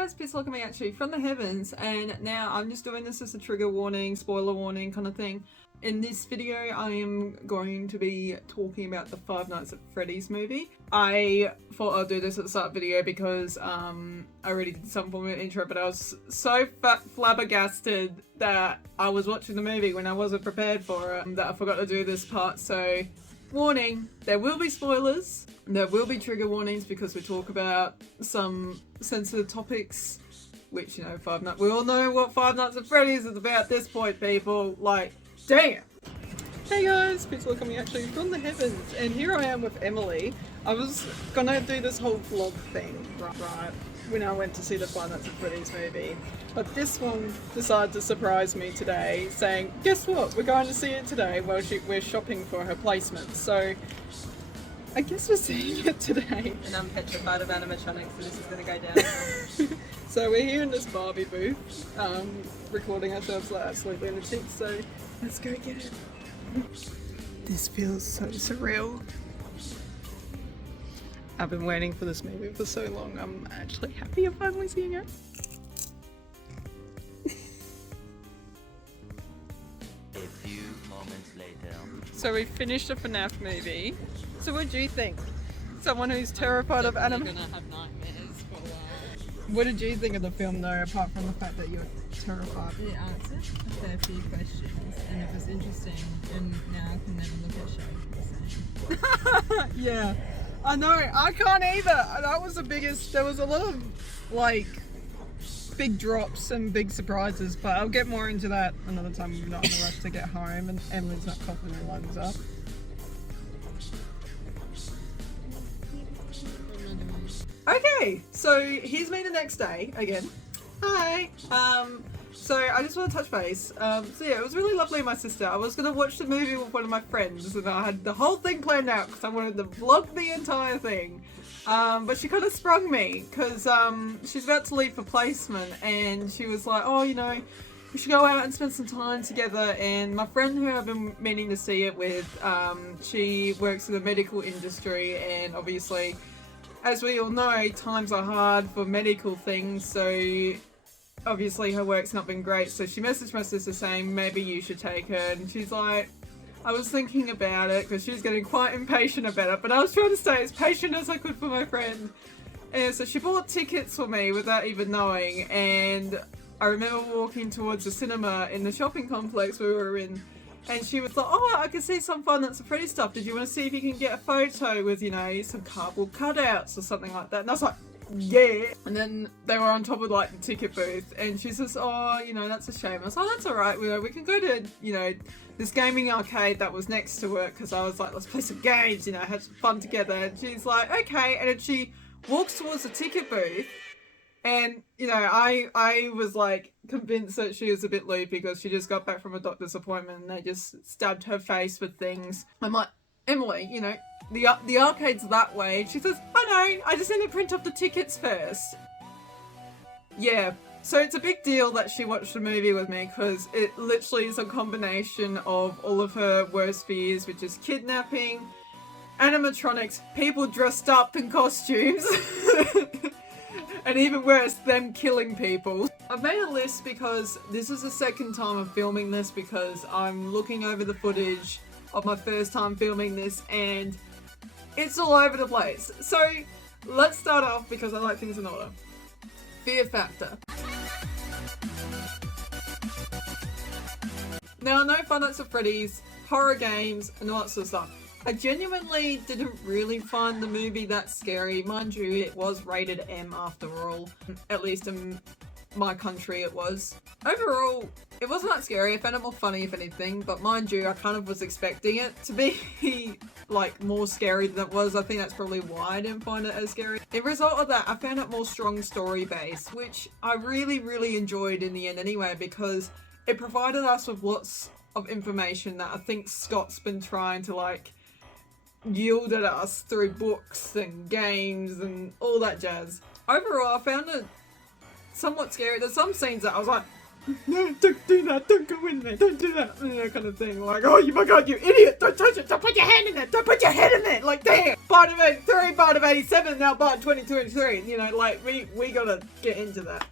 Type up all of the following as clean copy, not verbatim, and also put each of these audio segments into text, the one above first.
guys, please welcome me actually from the heavens, and now I'm just doing this as a trigger warning, spoiler warning kind of thing. In this video I am going to be talking about the Five Nights at Freddy's movie. I thought I'd do this at the start of the video because I already did some form of intro, but I was so flabbergasted that I was watching the movie when I wasn't prepared for it that I forgot to do this part. So warning, there will be spoilers, there will be trigger warnings because we talk about some sensitive topics, which, you know, we all know what Five Nights at Freddy's is about at this point, people. Like, damn! Hey guys, please welcome me actually from the heavens, and here I am with Emily. I was gonna do this whole vlog thing, right, when I went to see the Five Nights at Freddy's movie. But this one decided to surprise me today, saying, guess what, we're going to see it today while we're shopping for her placement. So, I guess we're seeing it today. And I'm petrified of animatronics, so this is going to go down. So we're here in this Barbie booth, recording ourselves like absolute lunatics, so let's go get it. This feels so surreal. I've been waiting for this movie for so long, I'm actually happy I'm finally seeing it. A few moments later. So we finished a Fnaf movie. So what do you think? Someone who's terrified of I'm gonna have nightmares for a while. What did you think of the film though, apart from the fact that you're terrified? It answered a fair few questions and it was interesting, and now I can never look at shows the same. Yeah, I know, I can't either. That was the biggest, there was a lot of like big drops and big surprises, but I'll get more into that another time. We're not in a rush to get home and Emily's not coughing her lungs up. Okay, so here's me the next day again. Hi. So I just want to touch base. So yeah, it was really lovely of my sister. I was gonna watch the movie with one of my friends, and I had the whole thing planned out because I wanted to vlog the entire thing. But she kind of sprung me because she's about to leave for placement, and she was like, "Oh, you know, we should go out and spend some time together." And my friend who I've been meaning to see it with, she works in the medical industry, and obviously, as we all know, times are hard for medical things, so obviously her work's not been great. So she messaged my sister saying maybe you should take her, and she's like, I was thinking about it because she was getting quite impatient about it, but I was trying to stay as patient as I could for my friend. And so she bought tickets for me without even knowing, and I remember walking towards the cinema in the shopping complex we were in, and she was like, oh, I can see some Five Nights at Freddy's stuff. Did you want to see if you can get a photo with, you know, some cardboard cutouts or something like that? And I was like, yeah. And then they were on top of like the ticket booth, and she says, oh, you know, that's a shame. I was like, that's all right. We can go to, you know, this gaming arcade that was next to it, because I was like, let's play some games, you know, have some fun together. And she's like, okay. And then she walks towards the ticket booth. And, you know, I was like convinced that she was a bit loopy because she just got back from a doctor's appointment and they just stabbed her face with things. I'm like, Emily, you know, the arcade's that way. She says, I know, I just need to print off the tickets first. Yeah, so it's a big deal that she watched the movie with me because it literally is a combination of all of her worst fears, which is kidnapping, animatronics, people dressed up in costumes, and even worse, them killing people. I've made a list because this is the second time I'm filming this, because I'm looking over the footage of my first time filming this and it's all over the place. So let's start off, because I like things in order. Fear factor. Now I know Five Nights at Freddy's, horror games and all that sort of stuff. I genuinely didn't really find the movie that scary. Mind you, it was rated M after all. At least in my country it was. Overall, it wasn't that scary. I found it more funny if anything, but mind you, I kind of was expecting it to be like more scary than it was. I think that's probably why I didn't find it as scary. In result of that, I found it more strong story based, which I really enjoyed in the end anyway, because it provided us with lots of information that I think Scott's been trying to like yield at us through books and games and all that jazz. Overall, I found it somewhat scary. There's some scenes that I was like, no, don't do that, don't go in there, don't do that, you know, kind of thing. Like, oh my god, you idiot, don't touch it, don't put your hand in it, don't put your head in it, like, damn. Bart of 83, Bart of 87, now Bart 2023, you know, like, we gotta get into that.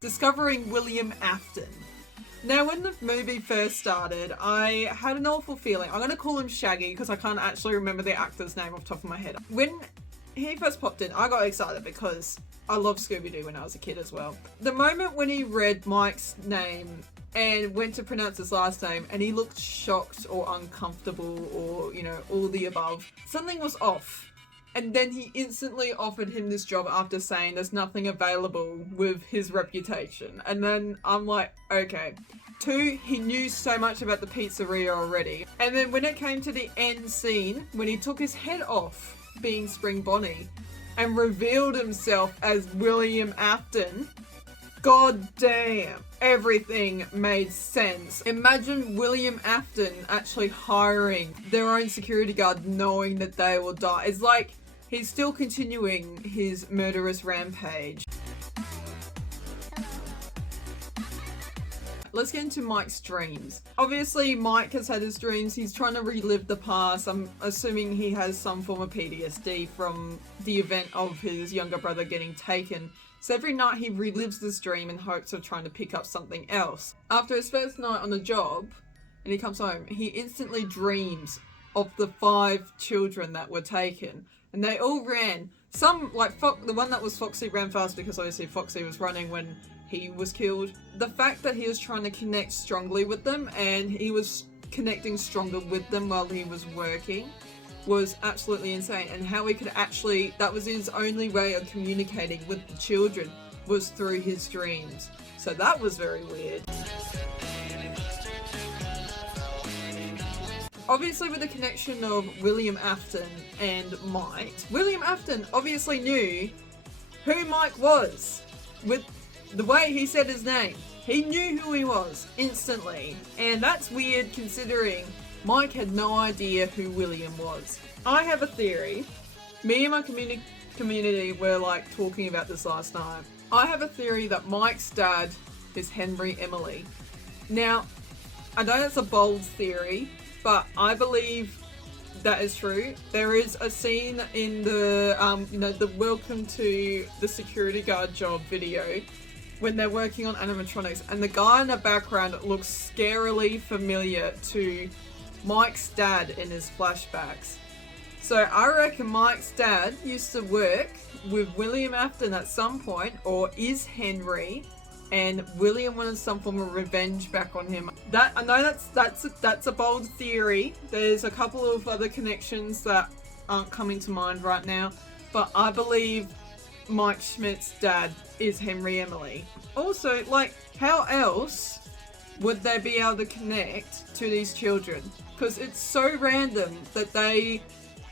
Discovering William Afton. Now, when the movie first started, I had an awful feeling. I'm gonna call him Shaggy because I can't actually remember the actor's name off the top of my head. When he first popped in, I got excited because I loved Scooby-Doo when I was a kid as well. The moment when he read Mike's name and went to pronounce his last name and he looked shocked or uncomfortable or, you know, all the above, something was off. And then he instantly offered him this job after saying there's nothing available with his reputation. And then I'm like, okay. 2, he knew so much about the pizzeria already. And then when it came to the end scene, when he took his head off, being Spring Bonnie, and revealed himself as William Afton, god damn, everything made sense. Imagine William Afton actually hiring their own security guard knowing that they will die. It's like he's still continuing his murderous rampage. Let's get into Mike's dreams. Obviously, Mike has had his dreams. He's trying to relive the past. I'm assuming he has some form of PTSD from the event of his younger brother getting taken. So every night he relives this dream in hopes of trying to pick up something else. After his first night on the job, and he comes home, he instantly dreams of the 5 children that were taken. And they all ran. Some, like the one that was Foxy, ran fast because obviously Foxy was running when he was killed. The fact that he was trying to connect strongly with them and he was connecting stronger with them while he was working was absolutely insane. And how he could actually, that was his only way of communicating with the children, was through his dreams. So that was very weird. Obviously with the connection of William Afton and Mike, William Afton obviously knew who Mike was with the way he said his name. He knew who he was instantly, and that's weird considering Mike had no idea who William was. I have a theory. Me and my community were like talking about this last night. I have a theory that Mike's dad is Henry Emily. Now, I know that's a bold theory, but I believe that is true. There is a scene in the, the Welcome to the Security Guard job video when they're working on animatronics, and the guy in the background looks scarily familiar to Mike's dad in his flashbacks. So I reckon Mike's dad used to work with William Afton at some point, or is Henry, and William wanted some form of revenge back on him. That, I know that's a bold theory. There's a couple of other connections that aren't coming to mind right now, but I believe Mike Schmidt's dad is Henry Emily. Also, like, how else would they be able to connect to these children? Because it's so random that they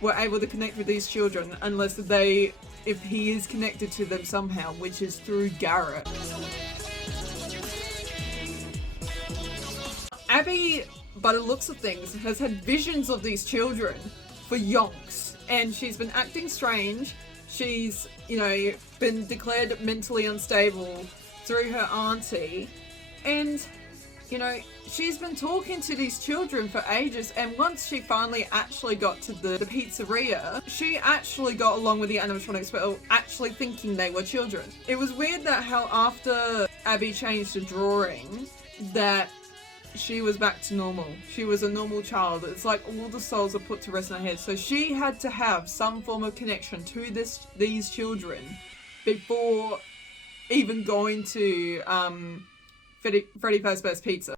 were able to connect with these children unless if he is connected to them somehow, which is through Garrett. Abby, by the looks of things, has had visions of these children for yonks, and she's been acting strange. She's, been declared mentally unstable through her auntie, and, she's been talking to these children for ages, and once she finally actually got to the pizzeria, she actually got along with the animatronics, but actually thinking they were children. It was weird that how after Abby changed the drawing, that she was back to normal. She was a normal child. It's like all the souls are put to rest in her head. So she had to have some form of connection to these children before even going to Freddy Fazbear's Pizza.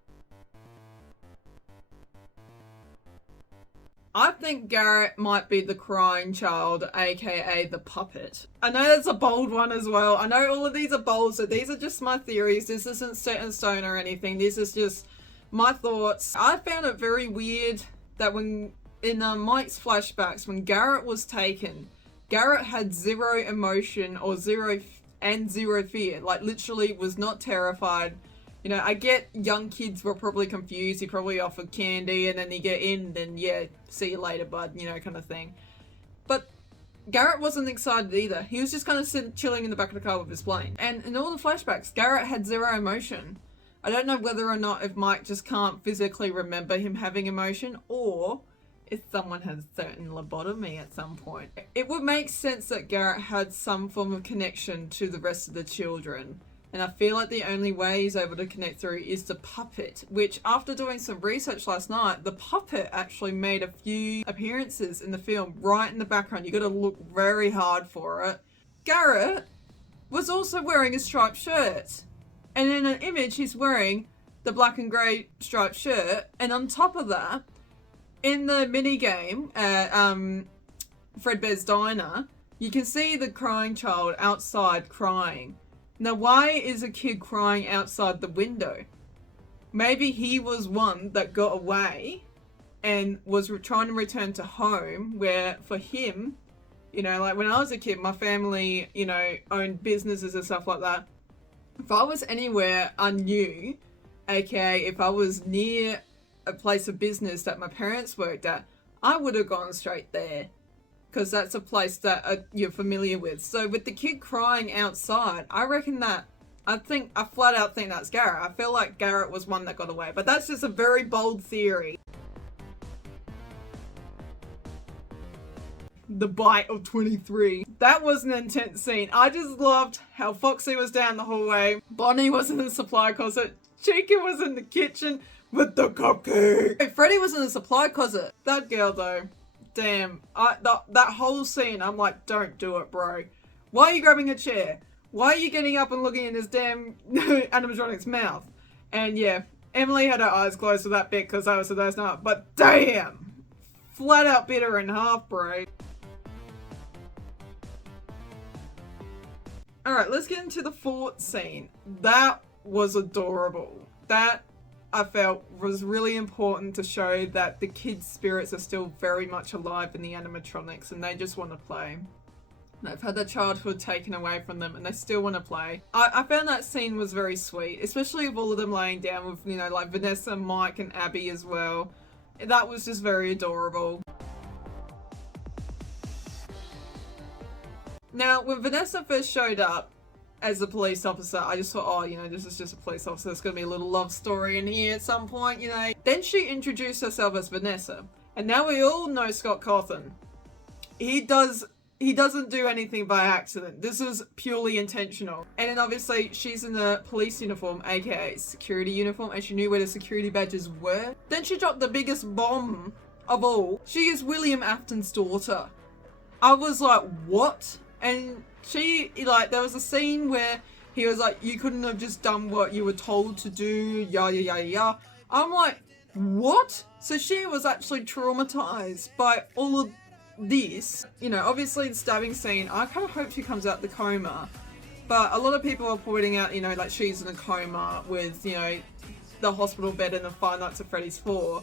I think Garrett might be the crying child, aka the puppet. I know that's a bold one as well. I know all of these are bold, so these are just my theories. This isn't set in stone or anything. This is just my thoughts. I found it very weird that when in Mike's flashbacks, when Garrett was taken, Garrett had zero emotion or zero fear. Like, literally was not terrified. I get young kids were probably confused. He probably offered candy, and then you get in, then yeah, see you later, bud, kind of thing. But Garrett wasn't excited either. He was just kind of chilling in the back of the car with his plane. And in all the flashbacks, Garrett had zero emotion. I don't know whether or not if Mike just can't physically remember him having emotion, or if someone has certain lobotomy at some point. It would make sense that Garrett had some form of connection to the rest of the children. And I feel like the only way he's able to connect through is the puppet, which after doing some research last night, the puppet actually made a few appearances in the film right in the background. You got to look very hard for it. Garrett was also wearing a striped shirt. And in an image, he's wearing the black and grey striped shirt. And on top of that, in the mini game at Fredbear's Diner, you can see the crying child outside crying. Now, why is a kid crying outside the window? Maybe he was one that got away and was trying to return to home, where for him, you know, like when I was a kid, my family, you know, owned businesses and stuff like that. If I was anywhere I knew, aka if I was near a place of business that my parents worked at, I would have gone straight there. Because that's a place that you're familiar with. So with the kid crying outside, I reckon that, I flat out think that's Garrett. I feel like Garrett was one that got away. But that's just a very bold theory. The bite of 23. That was an intense scene. I just loved how Foxy was down the hallway. Bonnie was in the supply closet. Chica was in the kitchen with the cupcake. Hey, Freddie was in the supply closet. That girl though. Damn, that whole scene, I'm like, don't do it, bro. Why are you grabbing a chair? Why are you getting up and looking in this damn animatronic's mouth? And yeah, Emily had her eyes closed for that bit because I was so that's not. But damn, flat out bit her in half, bro. Alright, let's get into the fort scene. That was adorable. That, I felt, was really important to show that the kids' spirits are still very much alive in the animatronics and they just want to play. They've had their childhood taken away from them and they still want to play. I found that scene was very sweet, especially with all of them laying down with, you know, like Vanessa, Mike and Abby as well. That was just very adorable. Now, when Vanessa first showed up as a police officer, I just thought, oh, you know, this is just a police officer. There's going to be a little love story in here at some point, you know. Then she introduced herself as Vanessa. And now we all know Scott Cawthon. He doesn't do anything by accident. This was purely intentional. And then obviously she's in the police uniform, aka security uniform, and she knew where the security badges were. Then she dropped the biggest bomb of all. She is William Afton's daughter. I was like, what? And she, like, there was a scene where he was like, you couldn't have just done what you were told to do, yah, yah, yah, yah. I'm like, what? So she was actually traumatized by all of this. You know, obviously the stabbing scene, I kind of hope she comes out the coma. But a lot of people are pointing out, you know, like she's in a coma with, you know, the hospital bed in the Five Nights at Freddy's 4.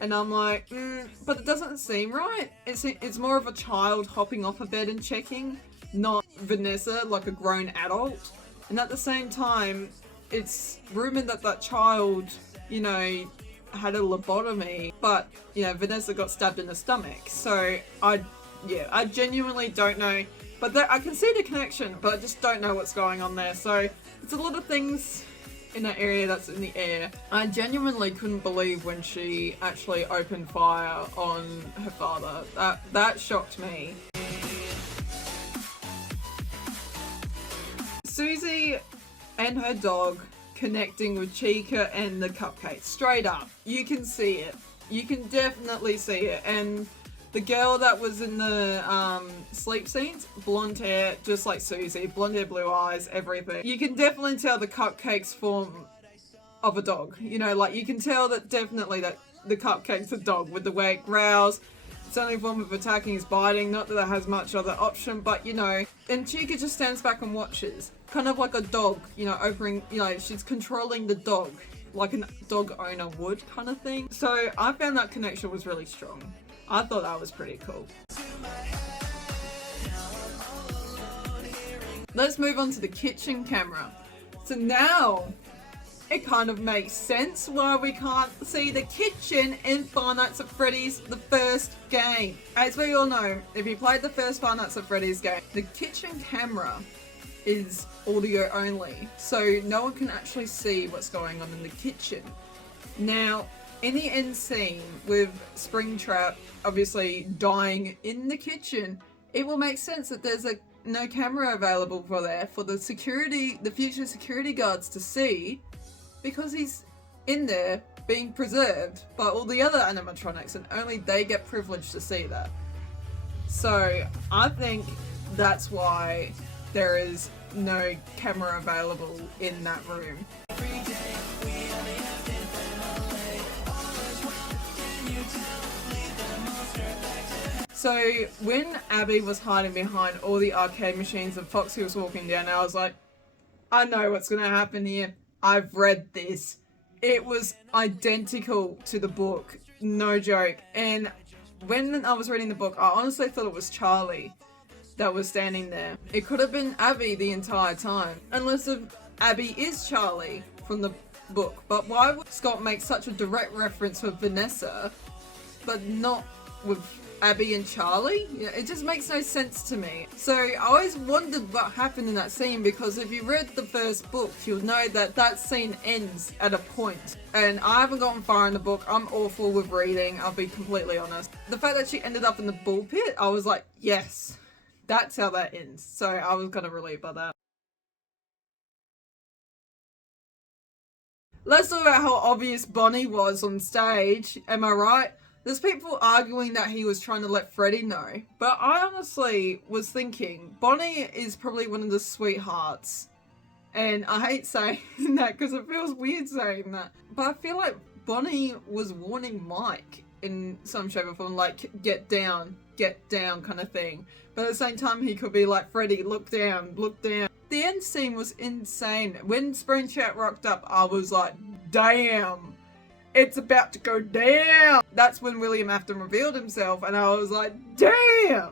And I'm like, but it doesn't seem right. It's more of a child hopping off a bed and checking, not Vanessa, like a grown adult. And at the same time, it's rumored that that child, you know, had a lobotomy, but, you know, Vanessa got stabbed in the stomach. So I genuinely don't know. But I can see the connection, but I just don't know what's going on there. So it's a lot of things in that area that's in the air. I genuinely couldn't believe when she actually opened fire on her father. That shocked me. Susie and her dog connecting with Chica and the cupcake. Straight up. You can see it. You can definitely see it. And the girl that was in the sleep scenes, blonde hair, just like Susie, blonde hair, blue eyes, everything. You can definitely tell the cupcake's form of a dog. You know, like you can tell that definitely that the cupcake's a dog with the way it growls. Its only form of attacking is biting, not that it has much other option, but you know. And Chica just stands back and watches. Kind of like a dog, you know, opening, you know, she's controlling the dog, like a dog owner would kind of thing. So I found that connection was really strong. I thought that was pretty cool. Let's move on to the kitchen camera. So now it kind of makes sense why we can't see the kitchen in Five Nights at Freddy's, the first game. As we all know, if you played the first Five Nights at Freddy's game, the kitchen camera is audio only, so no one can actually see what's going on in the kitchen. Now, in the end scene with Springtrap obviously dying in the kitchen, it will make sense that there's no camera available for the future security guards to see, because he's in there being preserved by all the other animatronics and only they get privilege to see that. So I think that's why there is no camera available in that room. So when Abby was hiding behind all the arcade machines and Foxy was walking down, I was like, I know what's going to happen here. I've read this. It was identical to the book. No joke. And when I was reading the book, I honestly thought it was Charlie that was standing there. It could have been Abby the entire time. Unless Abby is Charlie from the book. But why would Scott make such a direct reference with Vanessa, but not with Abby and Charlie? You know, it just makes no sense to me. So I always wondered what happened in that scene, because if you read the first book, you'll know that that scene ends at a point. And I haven't gotten far in the book. I'm awful with reading, I'll be completely honest. The fact that she ended up in the bull pit, I was like, yes, that's how that ends. So I was kind of relieved by that. Let's talk about how obvious Bonnie was on stage. Am I right? There's people arguing that he was trying to let Freddy know, but I honestly was thinking Bonnie is probably one of the sweethearts, and I hate saying that because it feels weird saying that, but I feel like Bonnie was warning Mike in some shape or form, like get down kind of thing, but at the same time he could be like, Freddy, look down. The end scene was insane. When Springtrap rocked up, I was like, damn, it's about to go down. That's when William Afton revealed himself, and I was like, damn.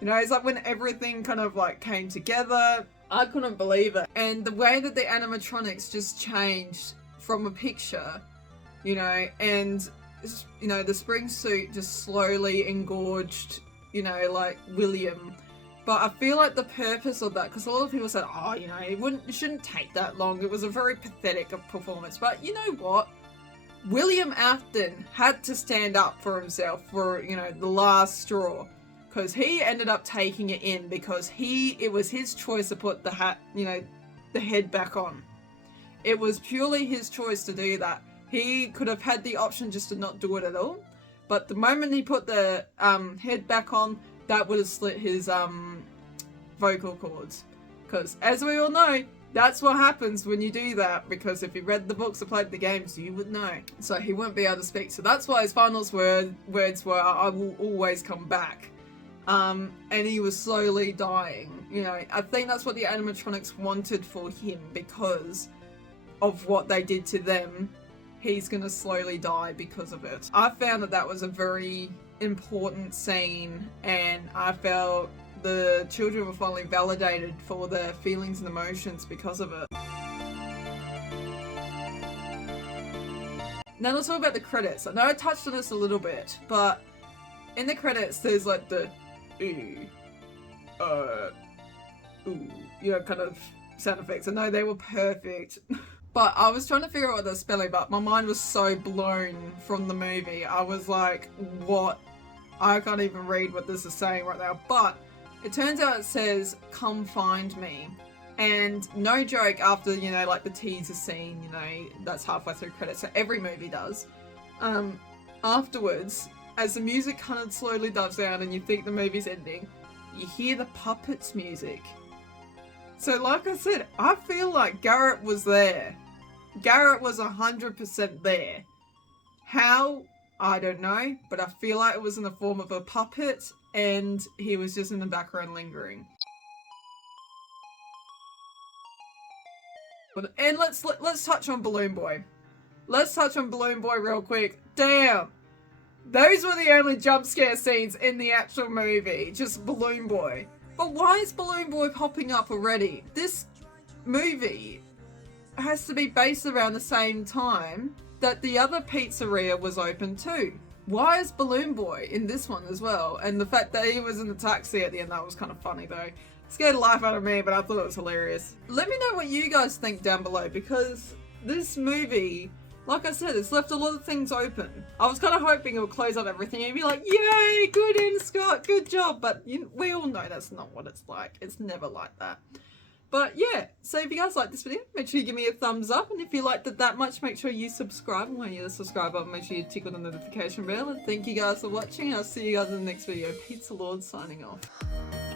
You know, it's like when everything kind of like came together. I couldn't believe it. And the way that the animatronics just changed from a picture, you know, and, you know, the spring suit just slowly engorged, you know, like William. But I feel like the purpose of that, because a lot of people said, oh, you know, it shouldn't take that long. It was a very pathetic performance. But you know what? William Afton had to stand up for himself for, you know, the last straw, because he ended up taking it in, because it was his choice to put the hat, you know, the head back on. It was purely his choice to do that. He could have had the option just to not do it at all, but the moment he put the head back on, that would have slit his vocal cords, because as we all know, that's what happens when you do that, because if you read the books or played the games, you would know. So he wouldn't be able to speak. So that's why his final words were, I will always come back. And he was slowly dying. You know, I think that's what the animatronics wanted for him, because of what they did to them. He's going to slowly die because of it. I found that was a very important scene, and I felt the children were finally validated for their feelings and emotions because of it. Now let's talk about the credits. I know I touched on this a little bit, but in the credits there's like the ooh, you know, kind of sound effects. I know they were perfect. But I was trying to figure out what they're spelling, but my mind was so blown from the movie. I was like, what? I can't even read what this is saying right now. But it turns out it says, come find me. And no joke, after, you know, like the teaser scene, you know, that's halfway through credits, so every movie does. Afterwards, as the music kind of slowly dives down and you think the movie's ending, you hear the puppets music. So like I said, I feel like Garrett was there. Garrett was 100% there. How? I don't know, but I feel like it was in the form of a puppet and he was just in the background lingering. And let's touch on Balloon Boy. Let's touch on Balloon Boy real quick. Damn! Those were the only jump scare scenes in the actual movie, just Balloon Boy. But why is Balloon Boy popping up already? This movie has to be based around the same time that the other pizzeria was open too. Why is Balloon Boy in this one as well? And the fact that he was in the taxi at the end, that was kind of funny though. Scared the life out of me, but I thought it was hilarious. Let me know what you guys think down below, because this movie, like I said, it's left a lot of things open. I was kind of hoping it would close up everything and be like, yay, good in, Scott, good job. But we all know that's not what it's like. It's never like that. But yeah, so if you guys like this video, make sure you give me a thumbs up. And if you liked it that much, make sure you subscribe. And when you hit the subscribe button, make sure you tickle the notification bell. And thank you guys for watching. I'll see you guys in the next video. Pizza Lord signing off.